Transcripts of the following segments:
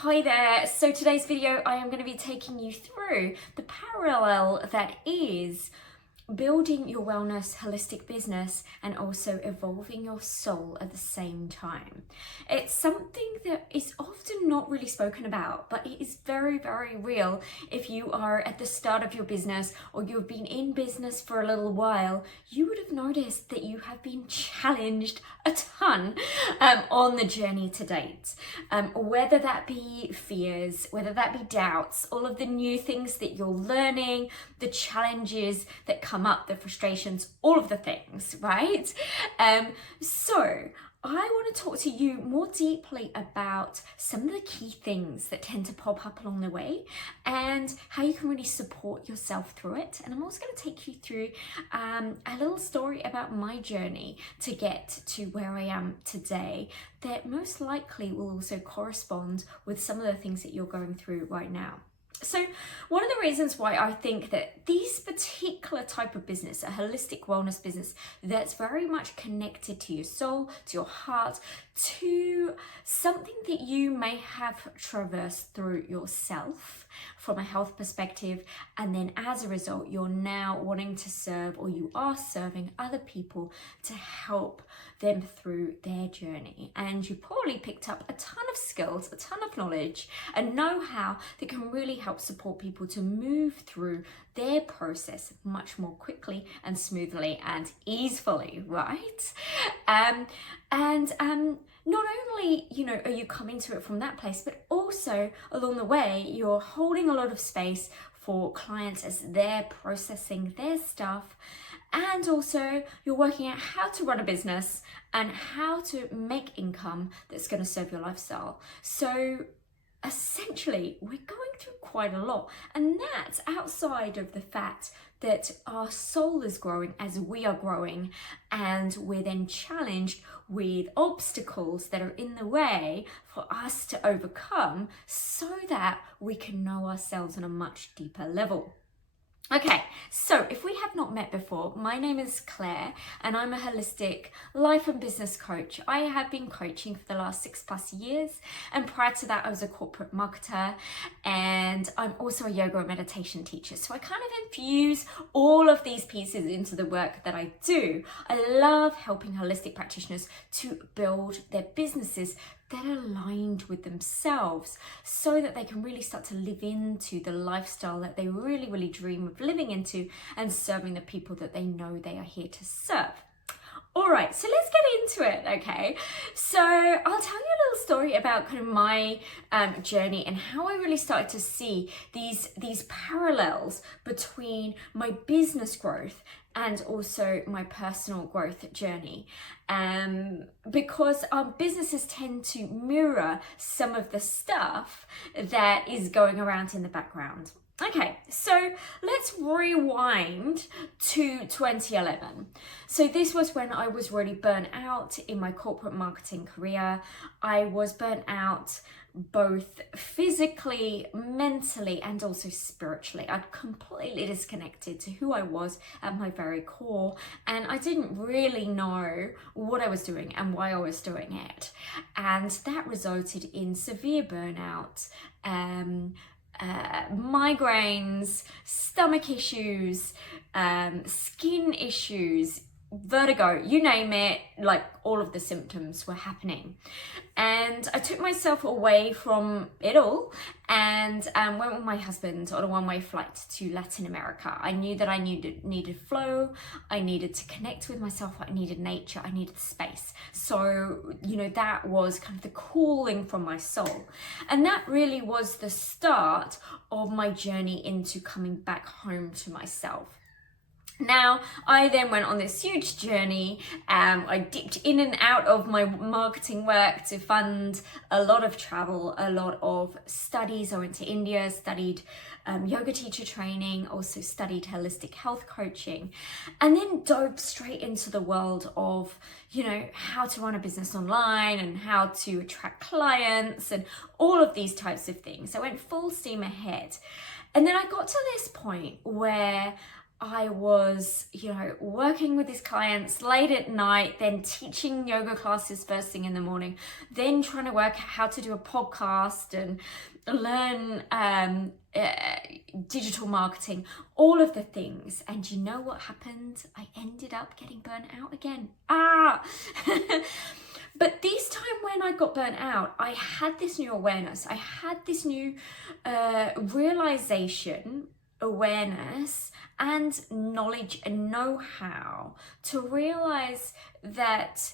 Hi there, so today's video I am going to be taking you through the parallel that is building your wellness holistic business and also evolving your soul at the same time. It's something that is often not really spoken about, but it is very, very real. If you are at the start of your business or you've been in business for a little while, you would have noticed that you have been challenged a ton on the journey to date. Whether that be fears, whether that be doubts, all of the new things that you're learning, the challenges that come up, the frustrations, all of the things, right? So I want to talk to you more deeply about some of the key things that tend to pop up along the way and how you can really support yourself through it. And I'm also going to take you through a little story about my journey to get to where I am today that most likely will also correspond with some of the things that you're going through right now. So one of the reasons why I think that this particular type of business, a holistic wellness business that's very much connected to your soul, to your heart, to something that you may have traversed through yourself from a health perspective, and then as a result you're now wanting to serve, or you are serving other people to help them through their journey, and you probably picked up a ton of skills, a ton of knowledge and know-how that can really help support people to move through their process much more quickly and smoothly and easily, right? Not only, are you coming to it from that place, but also along the way, you're holding a lot of space for clients as they're processing their stuff. And also you're working out how to run a business and how to make income that's going to serve your lifestyle. So essentially, we're going through quite a lot, and that's outside of the fact that our soul is growing as we are growing, and we're then challenged with obstacles that are in the way for us to overcome so that we can know ourselves on a much deeper level. Okay, so if we have not met before, my name is Claire and I'm a holistic life and business coach. I have been coaching for the last 6+ years, and prior to that I was a corporate marketer, and I'm also a yoga and meditation teacher. So I kind of infuse all of these pieces into the work that I do. I love helping holistic practitioners to build their businesses that are aligned with themselves so that they can really start to live into the lifestyle that they really, really dream of living into and serving the people that they know they are here to serve. All right, so let's get into it, okay? So I'll tell you a little story about kind of my journey and how I really started to see these parallels between my business growth and also my personal growth journey. Because our businesses tend to mirror some of the stuff that is going around in the background. Okay, so let's rewind to 2011. So this was when I was really burnt out in my corporate marketing career. I was burnt out both physically, mentally, and also spiritually. I'd completely disconnected to who I was at my very core, and I didn't really know what I was doing and why I was doing it. And that resulted in severe burnout, migraines, stomach issues, skin issues, vertigo, you name it, like all of the symptoms were happening. And I took myself away from it all and went with my husband on a one-way flight to Latin America. I knew that I needed flow, I needed to connect with myself, I needed nature, I needed space. So, that was kind of the calling from my soul. And that really was the start of my journey into coming back home to myself. Now, I then went on this huge journey. I dipped in and out of my marketing work to fund a lot of travel, a lot of studies. I went to India, studied yoga teacher training, also studied holistic health coaching, and then dove straight into the world of, how to run a business online and how to attract clients and all of these types of things. I went full steam ahead. And then I got to this point where I was, working with these clients late at night, then teaching yoga classes first thing in the morning, then trying to work out how to do a podcast and learn digital marketing, all of the things. And you know what happened? I ended up getting burnt out again. But this time when I got burnt out, I had this new awareness. I had this new realization, awareness, and knowledge and know-how to realize that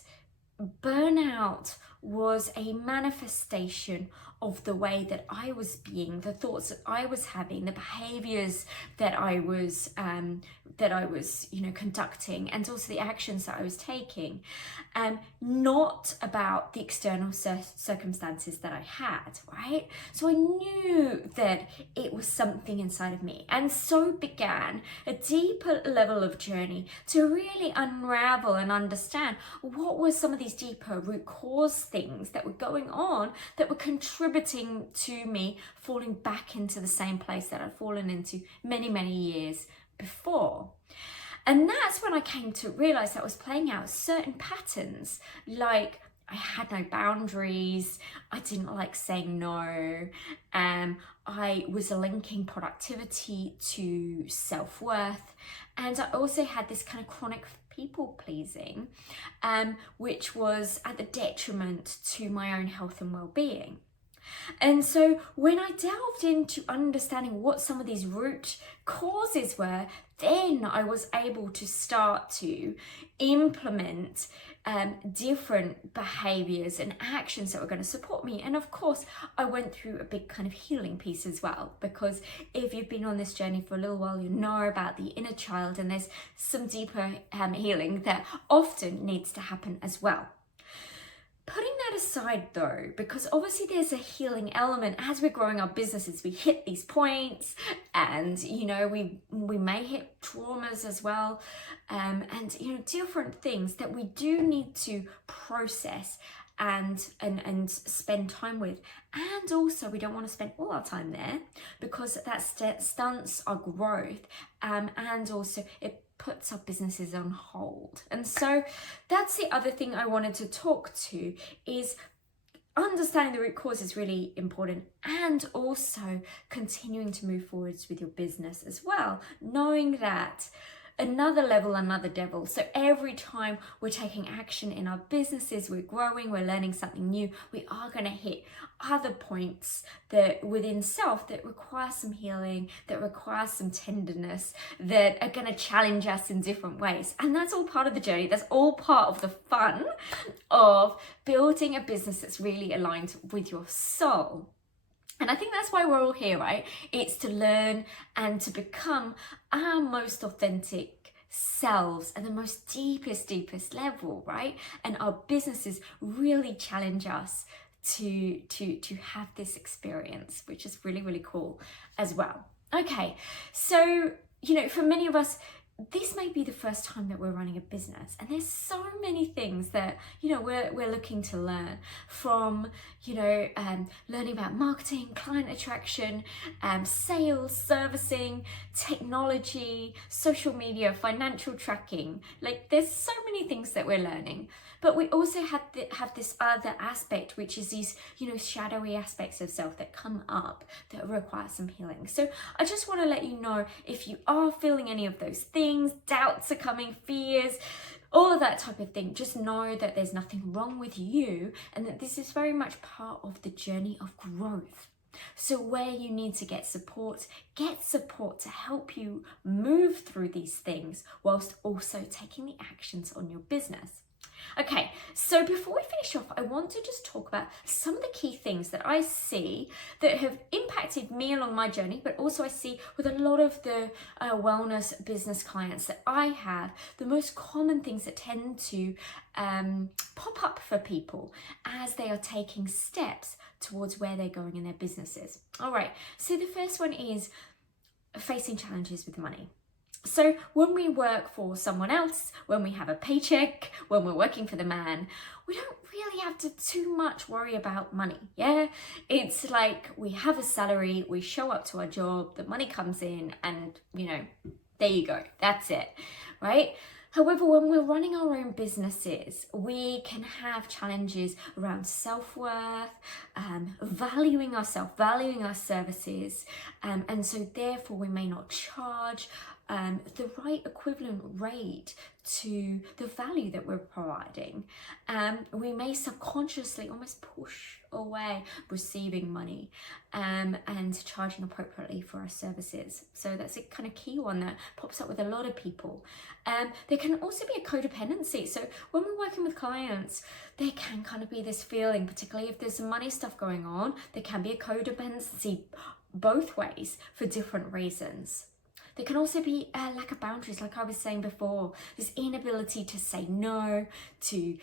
burnout was a manifestation of the way that I was being, the thoughts that I was having, the behaviors that I was conducting, and also the actions that I was taking, not about the external circumstances that I had, right? So I knew that it was something inside of me, and so began a deeper level of journey to really unravel and understand what were some of these deeper root cause things that were going on that were contributing to me falling back into the same place that I'd fallen into many, many years before. And that's when I came to realize that I was playing out certain patterns, like I had no boundaries, I didn't like saying no, I was linking productivity to self-worth, and I also had this kind of chronic people pleasing, which was at the detriment to my own health and well-being. And so when I delved into understanding what some of these root causes were, then I was able to start to implement different behaviors and actions that were going to support me. And of course, I went through a big kind of healing piece as well, because if you've been on this journey for a little while, you know about the inner child, and there's some deeper healing that often needs to happen as well. Putting that aside though, because obviously there's a healing element as we're growing our businesses, we hit these points, and we may hit traumas as well, and different things that we do need to process and spend time with. And also we don't want to spend all our time there, because that stunts our growth, and also it puts our businesses on hold. And so that's the other thing I wanted to talk to, is understanding the root cause is really important, and also continuing to move forwards with your business as well, knowing that another level, another devil. So every time we're taking action in our businesses, we're growing, we're learning something new, we are going to hit other points that within self that require some healing, that require some tenderness, that are going to challenge us in different ways. And that's all part of the journey. That's all part of the fun of building a business that's really aligned with your soul. And I think that's why we're all here, right? It's to learn and to become our most authentic selves at the most deepest level, right? And our businesses really challenge us to have this experience, which is really, really cool as well. Okay, so, for many of us, this may be the first time that we're running a business, and there's so many things that we're looking to learn from, learning about marketing, client attraction, sales, servicing, technology, social media, financial tracking. Like, there's so many things that we're learning. But we also have this other aspect, which is these, shadowy aspects of self that come up that require some healing. So I just want to let you know, if you are feeling any of those things, doubts are coming, fears, all of that type of thing, just know that there's nothing wrong with you, and that this is very much part of the journey of growth. So where you need to get support to help you move through these things whilst also taking the actions on your business. Okay, so before we finish off, I want to just talk about some of the key things that I see that have impacted me along my journey, but also I see with a lot of the wellness business clients that I have, the most common things that tend to pop up for people as they are taking steps towards where they're going in their businesses. All right, so the first one is facing challenges with money. So when we work for someone else, when we have a paycheck, when we're working for the man, we don't really have to too much worry about money, yeah? It's like we have a salary, we show up to our job, the money comes in, and, There you go. That's it, right? However, when we're running our own businesses, we can have challenges around self-worth, valuing ourselves, valuing our services, and so therefore we may not charge the right equivalent rate to the value that we're providing. We may subconsciously almost push away receiving money and charging appropriately for our services. So that's a kind of key one that pops up with a lot of people. There can also be a codependency. So when we're working with clients, there can kind of be this feeling, particularly if there's some money stuff going on, there can be a codependency both ways for different reasons. There can also be a lack of boundaries, like I was saying before, this inability to say no, to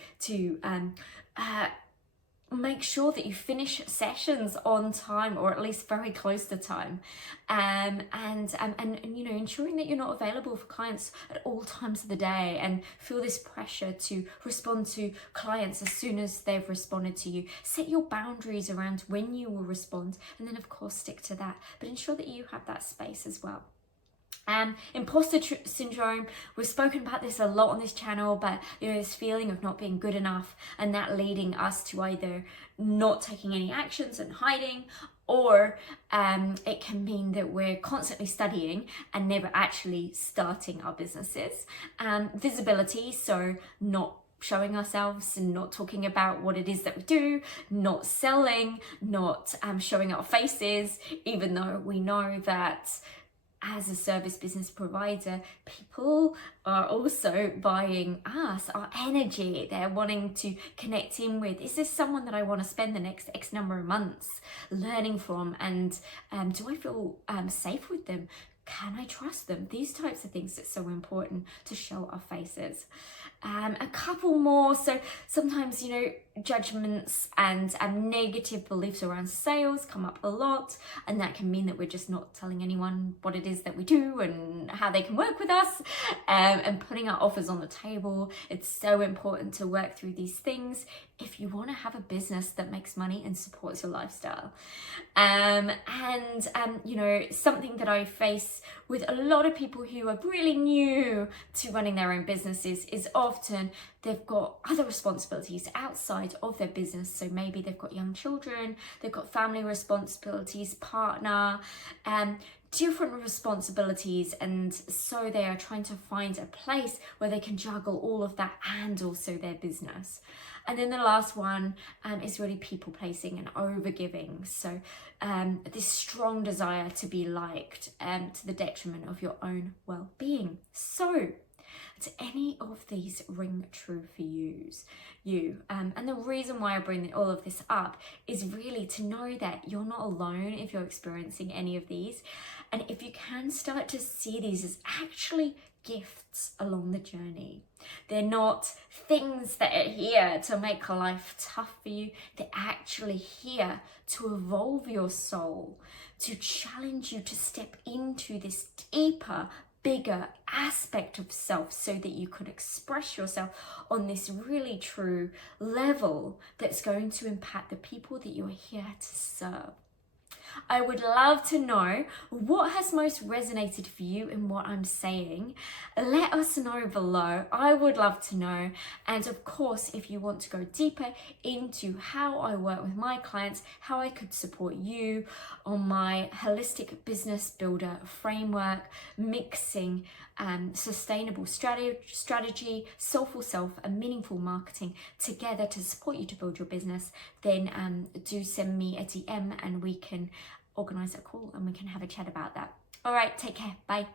make sure that you finish sessions on time, or at least very close to time, and you know, ensuring that you're not available for clients at all times of the day, and feel this pressure to respond to clients as soon as they've responded to you. Set your boundaries around when you will respond, and then of course stick to that, but ensure that you have that space as well. Imposter syndrome, we've spoken about this a lot on this channel, but you know, this feeling of not being good enough, and that leading us to either not taking any actions and hiding, or it can mean that we're constantly studying and never actually starting our businesses. Visibility, so not showing ourselves and not talking about what it is that we do, not selling, not showing our faces, even though we know that as a service business provider, people are also buying us, our energy. They're wanting to connect in with, is this someone that I want to spend the next X number of months learning from? And do I feel safe with them? Can I trust them? These types of things that's so important to show our faces. A couple more. So sometimes, you know, judgments and negative beliefs around sales come up a lot, and that can mean that we're just not telling anyone what it is that we do and how they can work with us, and putting our offers on the table. It's so important to work through these things if you want to have a business that makes money and supports your lifestyle. You know, something that I face with a lot of people who are really new to running their own businesses is often they've got other responsibilities outside of their business. So maybe they've got young children, they've got family responsibilities, partner, different responsibilities, and so they are trying to find a place where they can juggle all of that and also their business. And then the last one is really people pleasing and over giving. So this strong desire to be liked to the detriment of your own well-being. So do any of these ring true for you? And the reason why I bring all of this up is really to know that you're not alone if you're experiencing any of these. And if you can start to see these as actually gifts along the journey. They're not things that are here to make life tough for you. They're actually here to evolve your soul, to challenge you to step into this deeper, bigger aspect of self, so that you could express yourself on this really true level that's going to impact the people that you're here to serve. I would love to know what has most resonated for you in what I'm saying. Let us know below. I would love to know. And of course, if you want to go deeper into how I work with my clients, how I could support you on my holistic business builder framework, mixing sustainable strategy, soulful self, and meaningful marketing together to support you to build your business, then do send me a DM and we can organize a call and we can have a chat about that. All right, take care. Bye.